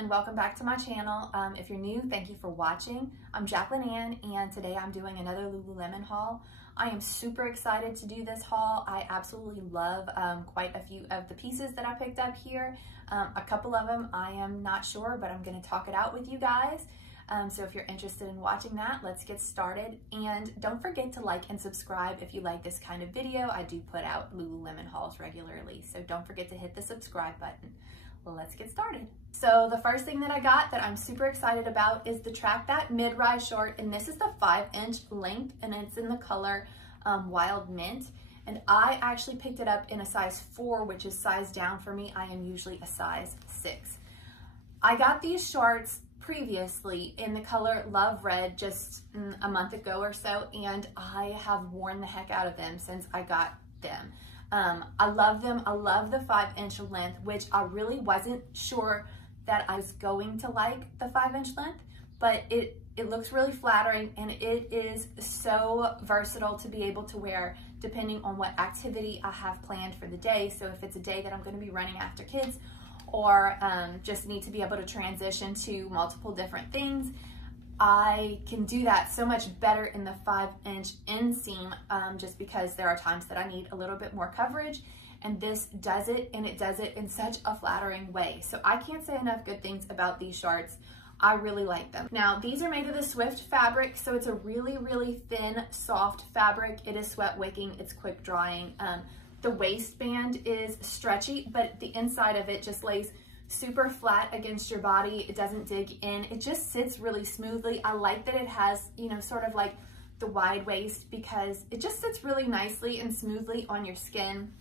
everyone, welcome back to my channel. If you're new, thank you for watching. I'm Jacqueline Ann, and today I'm doing another Lululemon haul. I am super excited to do this haul. I absolutely love quite a few of the pieces that I picked up here. A couple of them I am not sure, but I'm going to talk it out with you guys. So if you're interested in watching that, let's get started. And don't forget to like and subscribe if you like this kind of video. I do put out Lululemon hauls regularly, so don't forget to hit the subscribe button. Well, let's get started. So the first thing that I got that I'm super excited about is the Track That Mid-Rise short, and this is the 5-inch length, and it's in the color Wild Mint. And I actually picked it up in a size 4, which is size down for me. I am usually a size 6. I got these shorts previously in the color Love Red just a month ago or so, and I have worn the heck out of them since I got them. I love them. I love the 5-inch length, which I really wasn't sure that I was going to like the 5-inch length, but it looks really flattering, and it is so versatile to be able to wear depending on what activity I have planned for the day. So if it's a day that I'm going to be running after kids, or just need to be able to transition to multiple different things, I can do that so much better in the 5-inch inseam, just because there are times that I need a little bit more coverage, and this does it, and it does it in such a flattering way. So I can't say enough good things about these shorts. I really like them. Now, these are made of the Swift fabric, so it's a really, really thin, soft fabric. It is sweat wicking, it's quick drying. The waistband is stretchy, but the inside of it just lays super flat against your body. It doesn't dig in. It just sits really smoothly. I like that it has, you know, sort of like the wide waist, because it just sits really nicely and smoothly on your skin.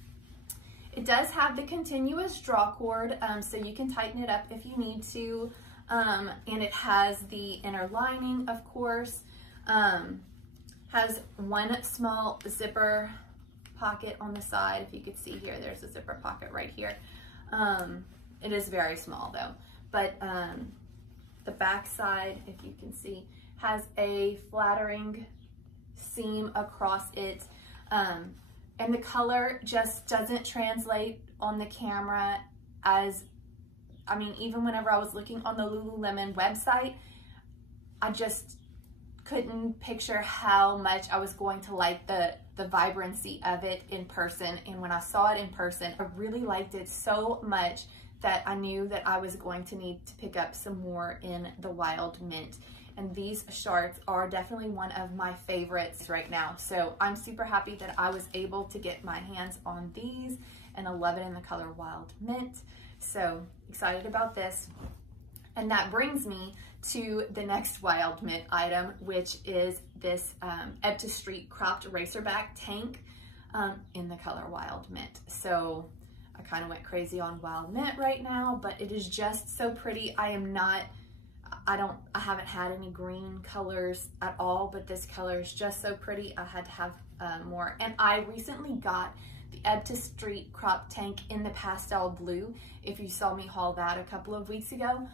It does have the continuous draw cord, so you can tighten it up if you need to. And it has the inner lining, of course. Has one small zipper pocket on the side. If you could see here, there's a zipper pocket right here. It is very small though, but the back side, if you can see, has a flattering seam across it, and the color just doesn't translate on the camera as, I mean, even whenever I was looking on the Lululemon website, I just couldn't picture how much I was going to like the vibrancy of it in person. And when I saw it in person, I really liked it so much that I knew that I was going to need to pick up some more in the Wild Mint. And these shorts are definitely one of my favorites right now. So I'm super happy that I was able to get my hands on these, and I love it in the color Wild Mint. So excited about this. And that brings me to the next Wild Mint item, which is this eptistry cropped Racerback tank in the color Wild Mint. So I kind of went crazy on Wild Mint right now, but it is just so pretty. I haven't had any green colors at all, but this color is just so pretty. I had to have more. And I recently got the eptistry crop tank in the pastel blue, if you saw me haul that a couple of weeks ago,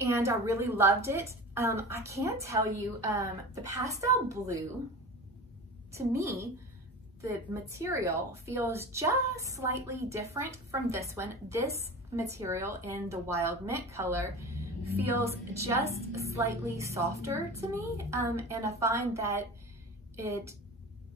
and I really loved it. I can tell you, the pastel blue, to me, the material feels just slightly different from this one. This material in the Wild Mint color feels just slightly softer to me, and I find that it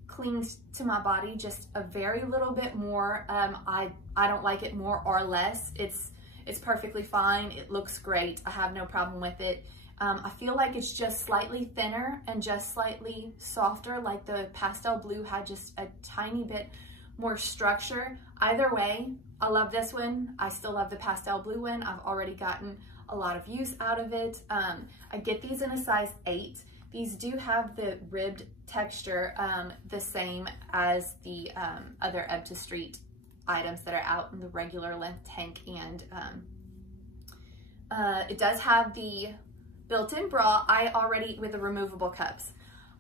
clings to my body just a very little bit more. I don't like it more or less. It's perfectly fine. It looks great. I have no problem with it. I feel like it's just slightly thinner and just slightly softer, like the pastel blue had just a tiny bit more structure. Either way, I love this one. I still love the pastel blue one. I've already gotten a lot of use out of it. I get these in a size 8. These do have the ribbed texture, the same as the other eptistry items that are out in the regular length tank, and it does have the built-in bra. With the removable cups,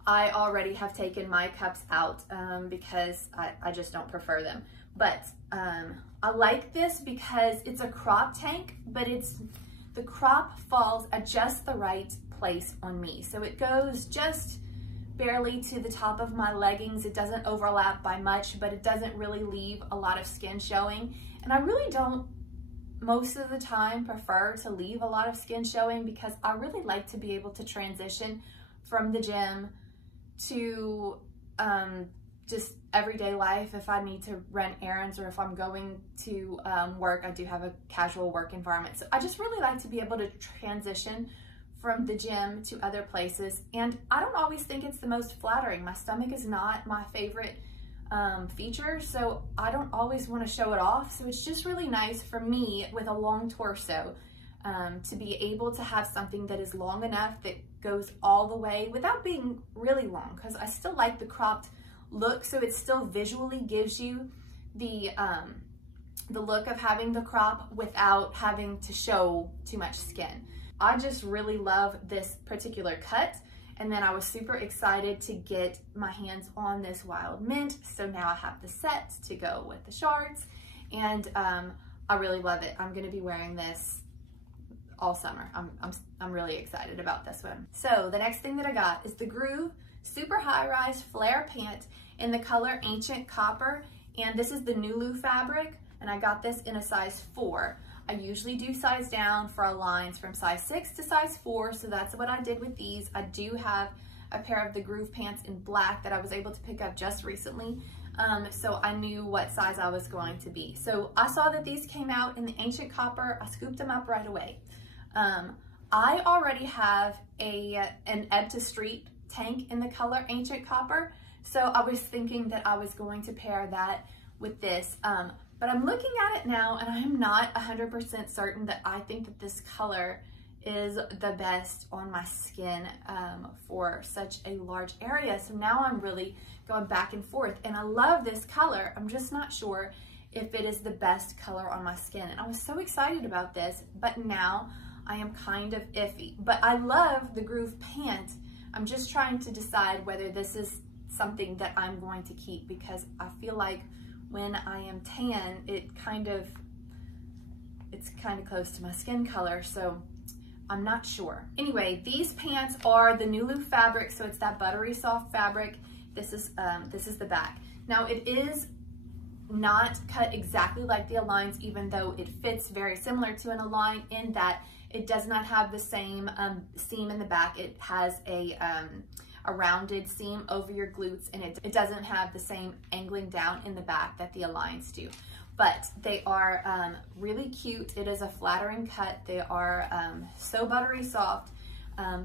I already have taken my cups out because I just don't prefer them. But I like this because it's a crop tank, but the crop falls at just the right place on me. So it goes just barely to the top of my leggings. It doesn't overlap by much, but it doesn't really leave a lot of skin showing. And I really don't most of the time prefer to leave a lot of skin showing because I really like to be able to transition from the gym to just everyday life. If I need to run errands or if I'm going to work, I do have a casual work environment. So I just really like to be able to transition from the gym to other places. And I don't always think it's the most flattering. My stomach is not my favorite feature, so I don't always want to show it off. So it's just really nice for me with a long torso to be able to have something that is long enough that goes all the way without being really long, because I still like the cropped look, so it still visually gives you the look of having the crop without having to show too much skin. I just really love this particular cut, and then I was super excited to get my hands on this wild mint, so now I have the set to go with the shorts, and I really love it. I'm gonna be wearing this all summer. I'm really excited about this one. So the next thing that I got is the Groove Super High Rise Flare Pant in the color Ancient Copper, and this is the Nulu fabric, and I got this in a size 4. I usually do size down for lines from size 6 to size 4, so that's what I did with these. I do have a pair of the Groove pants in black that I was able to pick up just recently, so I knew what size I was going to be. So I saw that these came out in the Ancient Copper. I scooped them up right away. I already have an eptistry tank in the color Ancient Copper, so I was thinking that I was going to pair that with this, but I'm looking at it now and I'm not 100% certain that I think that this color is the best on my skin for such a large area. So now I'm really going back and forth, and I love this color. I'm just not sure if it is the best color on my skin, and I was so excited about this, but now I am kind of iffy. But I love the Groove pant. I'm just trying to decide whether this is something that I'm going to keep, because I feel like when I am tan, it's kind of close to my skin color, so I'm not sure. Anyway, these pants are the Nulu fabric, so it's that buttery soft fabric. This is the back. Now it is not cut exactly like the Aligns, even though it fits very similar to an Align in that it does not have the same seam in the back. It has a rounded seam over your glutes, and it doesn't have the same angling down in the back that the Aligns do. But they are really cute. It is a flattering cut. They are so buttery soft.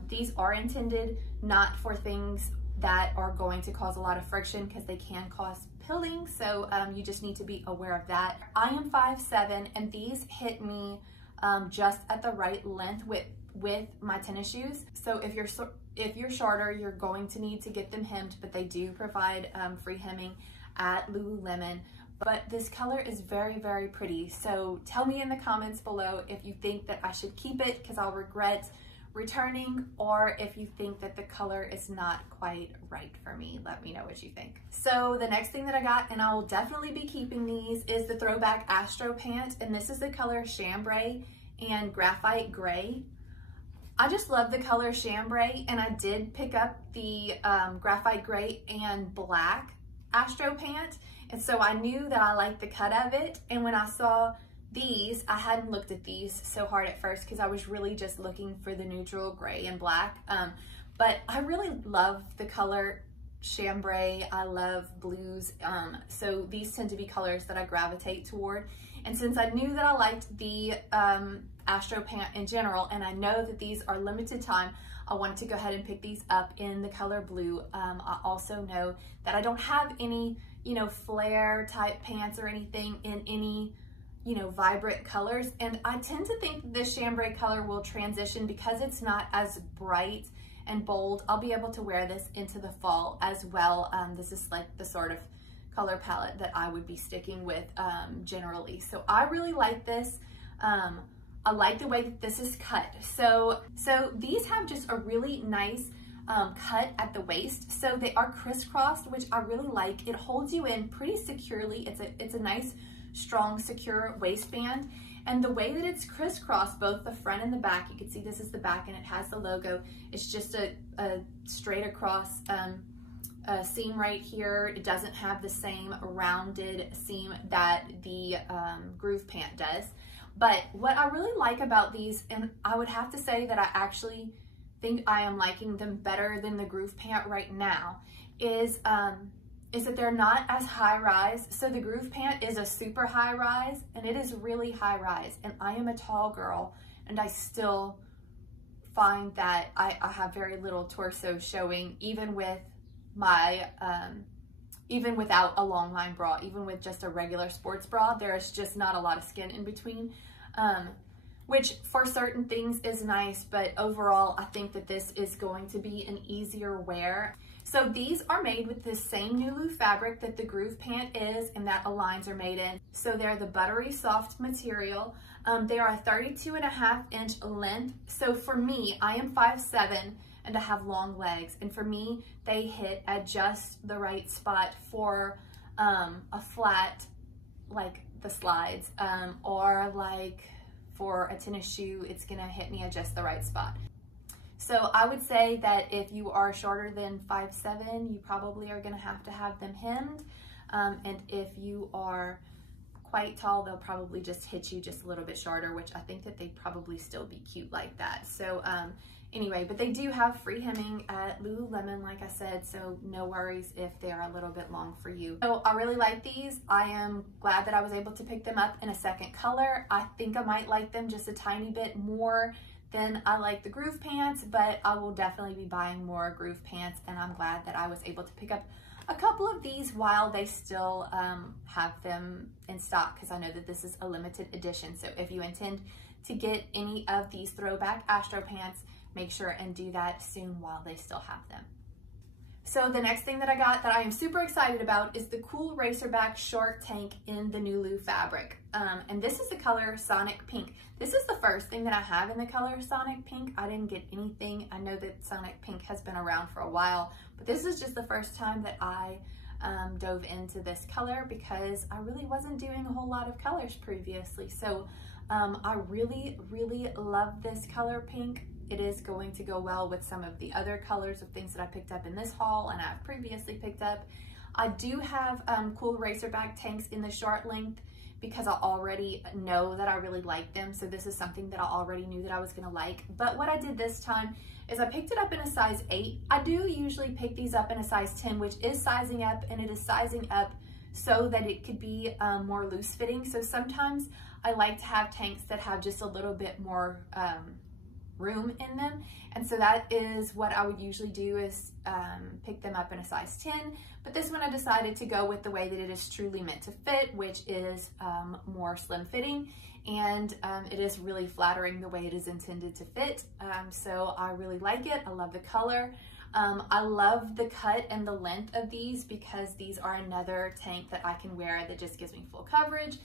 These are intended not for things that are going to cause a lot of friction, because they can cause pilling, so you just need to be aware of that. I am 5'7", and these hit me just at the right length with my tennis shoes. So if you're shorter, you're going to need to get them hemmed, but they do provide free hemming at Lululemon. But this color is very, very pretty. So tell me in the comments below if you think that I should keep it because I'll regret returning, or if you think that the color is not quite right for me. Let me know what you think. So the next thing that I got, and I will definitely be keeping these, is the Throwback Astro Pant, and this is the color Chambray and Graphite Gray. I just love the color Chambray, and I did pick up the Graphite Gray and Black Astro Pant, and so I knew that I liked the cut of it. And when I saw these, I hadn't looked at these so hard at first because I was really just looking for the neutral gray and black, but I really love the color Chambray. I love blues, so these tend to be colors that I gravitate toward. And since I knew that I liked the Astro Pant in general, and I know that these are limited time, I wanted to go ahead and pick these up in the color blue. I also know that I don't have any, flare type pants or anything in any, vibrant colors. And I tend to think this chambray color will transition because it's not as bright and bold. I'll be able to wear this into the fall as well. This is like the sort of color palette that I would be sticking with generally. So I really like this. I like the way that this is cut. So these have just a really nice cut at the waist. So they are crisscrossed, which I really like. It holds you in pretty securely. It's a nice, strong, secure waistband. And the way that it's crisscrossed, both the front and the back, you can see this is the back and it has the logo. It's just a straight across seam right here. It doesn't have the same rounded seam that the Groove Pant does. But what I really like about these, and I would have to say that I actually think I am liking them better than the Groove Pant right now, is that they're not as high rise. So the Groove Pant is a super high rise, and it is really high rise. And I am a tall girl, and I still find that I have very little torso showing, even with my, even without a long line bra, even with just a regular sports bra, there's just not a lot of skin in between, which for certain things is nice, but overall I think that this is going to be an easier wear. So these are made with the same Nulu fabric that the Groove Pant is and that Aligns are made in. So they're the buttery soft material. They are a 32.5-inch length. So for me, I am 5'7" and I have long legs. And for me, they hit at just the right spot for a flat, like the slides, or like for a tennis shoe, it's gonna hit me at just the right spot. So I would say that if you are shorter than 5'7", you probably are gonna have to have them hemmed. And if you are quite tall, they'll probably just hit you just a little bit shorter, which I think that they'd probably still be cute like that. So anyway, but they do have free hemming at Lululemon, like I said, so no worries if they are a little bit long for you. So I really like these. I am glad that I was able to pick them up in a second color. I think I might like them just a tiny bit more than I like the Groove Pants, but I will definitely be buying more Groove Pants, and I'm glad that I was able to pick up a couple of these while they still have them in stock, because I know that this is a limited edition. So if you intend to get any of these Throwback Astro pants, make sure and do that soon while they still have them. So the next thing that I got that I am super excited about is the cool Racerback short tank in the Nulu fabric. And this is the color Sonic Pink. This is the first thing that I have in the color Sonic Pink. I didn't get anything. I know that Sonic Pink has been around for a while, but this is just the first time that I dove into this color because I really wasn't doing a whole lot of colors previously. So I really, really love this color pink. It is going to go well with some of the other colors of things that I picked up in this haul and I've previously picked up. I do have cool Racerback tanks in the short length because I already know that I really like them. So this is something that I already knew that I was gonna like. But what I did this time is I picked it up in a size 8. I do usually pick these up in a size 10, which is sizing up, and it is sizing up so that it could be more loose fitting. So sometimes I like to have tanks that have just a little bit more room in them, and so that is what I would usually do, is pick them up in a size 10. But this one I decided to go with the way that it is truly meant to fit, which is more slim fitting, and it is really flattering the way it is intended to fit. So I really like it. I love the color. I love the cut and the length of these because these are another tank that I can wear that just gives me full coverage.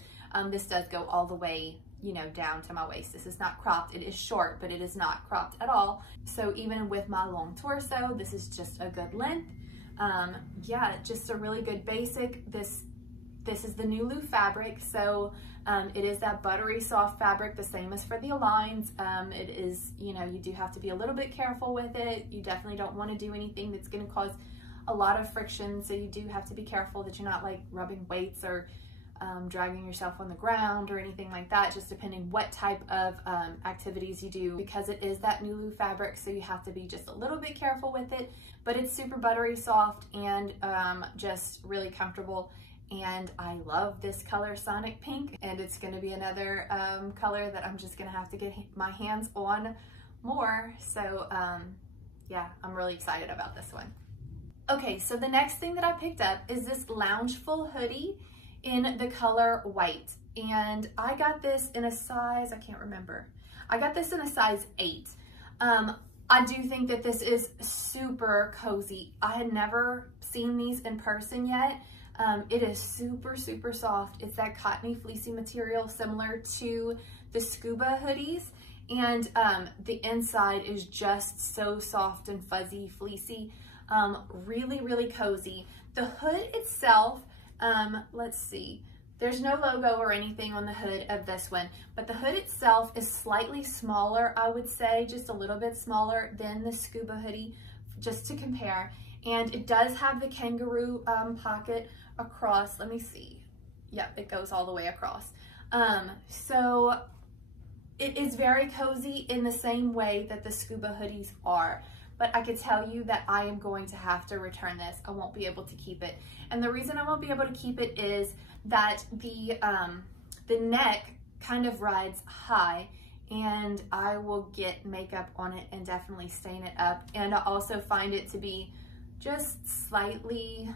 This does go all the way, you know, down to my waist. This is not cropped. It is short, but it is not cropped at all. So even with my long torso, this is just a good length. Yeah, just a really good basic. This is the Nulu fabric. So it is that buttery soft fabric, the same as for the Aligns. It is, you know, you do have to be a little bit careful with it. You definitely don't want to do anything that's going to cause a lot of friction. So you do have to be careful that you're not like rubbing weights or dragging yourself on the ground or anything like that, just depending what type of activities you do, because it is that Nulu fabric, so you have to be just a little bit careful with it. But it's super buttery soft and just really comfortable, and I love this color Sonic Pink, and it's going to be another color that I'm just going to have to get my hands on more. So yeah, I'm really excited about this one. Okay, so the next thing that I picked up is this Loungeful hoodie in the color white, and I got this in a size, I can't remember. I got this in a size 8. I do think that this is super cozy. I had never seen these in person yet. It is super, super soft. It's that cottony fleecy material similar to the scuba hoodies, and the inside is just so soft and fuzzy, fleecy. Really, really cozy. The hood itself, let's see, there's no logo or anything on the hood of this one, but the hood itself is slightly smaller, I would say, just a little bit smaller than the scuba hoodie, just to compare. And it does have the kangaroo pocket across. Let me see. Yep, it goes all the way across. So it is very cozy in the same way that the scuba hoodies are. But I could tell you that I am going to have to return this. I won't be able to keep it. And the reason I won't be able to keep it is that the neck kind of rides high, and I will get makeup on it and definitely stain it up. And I also find it to be just slightly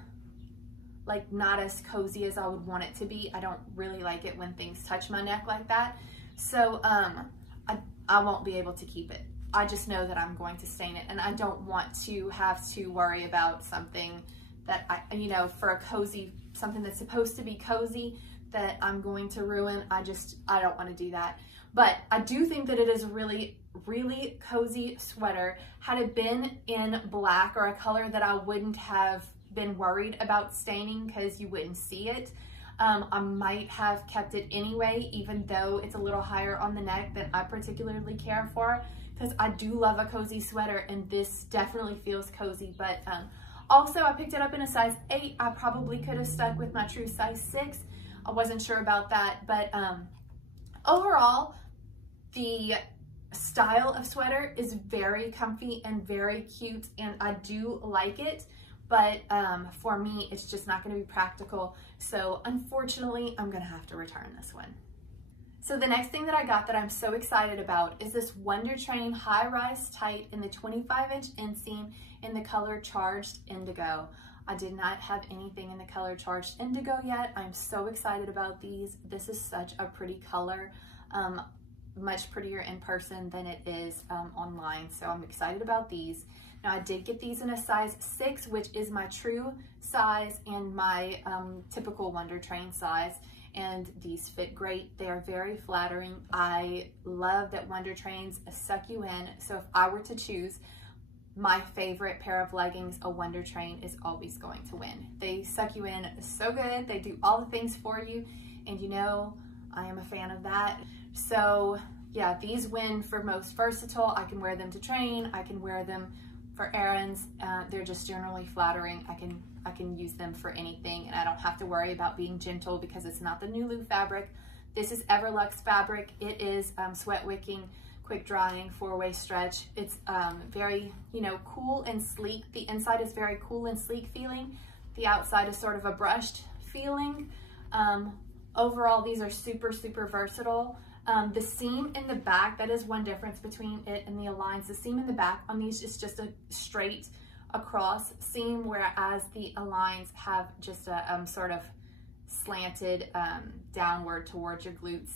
like not as cozy as I would want it to be. I don't really like it when things touch my neck like that. So I won't be able to keep it. I just know that I'm going to stain it, and I don't want to have to worry about something that you know, for a cozy, something that's supposed to be cozy that I'm going to ruin. I don't want to do that. But I do think that it is a really, really cozy sweater. Had it been in black or a color that I wouldn't have been worried about staining because you wouldn't see it, I might have kept it anyway, even though it's a little higher on the neck than I particularly care for, because I do love a cozy sweater, and this definitely feels cozy. But also I picked it up in a size 8. I probably could have stuck with my true size 6. I wasn't sure about that, but overall, the style of sweater is very comfy and very cute, and I do like it. But for me, it's just not going to be practical. So unfortunately, I'm going to have to return this one. So the next thing that I got that I'm so excited about is this Wunder Train high-rise tight in the 25-inch inseam in the color Charged Indigo. I did not have anything in the color Charged Indigo yet. I'm so excited about these. This is such a pretty color, much prettier in person than it is online. So I'm excited about these. Now I did get these in a size 6, which is my true size and my typical Wunder Train size. And these fit great. They are very flattering. I love that Wunder Trains suck you in. So if I were to choose my favorite pair of leggings, a Wunder Train is always going to win. They suck you in so good. They do all the things for you. And you know, I am a fan of that. So yeah, these win for most versatile. I can wear them to train. I can wear them for errands. They're just generally flattering. I can use them for anything, and I don't have to worry about being gentle because it's not the Nulu fabric. This is Everlux fabric. It is sweat wicking, quick drying, 4-way stretch. It's very, you know, cool and sleek. The inside is very cool and sleek feeling. The outside is sort of a brushed feeling. Overall, these are super, super versatile. The seam in the back, that is one difference between it and the Aligns. The seam in the back on these is just a straight across seam, whereas the Aligns have just a sort of slanted downward towards your glutes,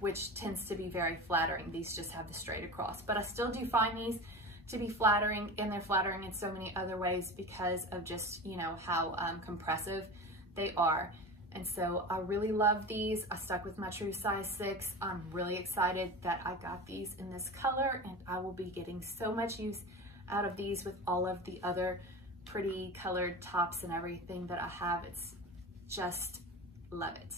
which tends to be very flattering. These just have the straight across, but I still do find these to be flattering, and they're flattering in so many other ways because of just, you know, how compressive they are. And so I really love these. I stuck with my true size 6. I'm really excited that I got these in this color, and I will be getting so much use out of these with all of the other pretty colored tops and everything that I have. It's just, love it.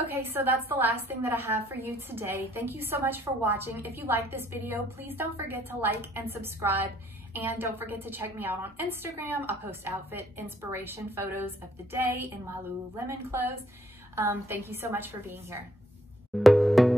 Okay, so that's the last thing that I have for you today. Thank you so much for watching. If you like this video, please don't forget to like and subscribe. And don't forget to check me out on Instagram. I post outfit inspiration photos of the day in my Lululemon clothes. Thank you so much for being here.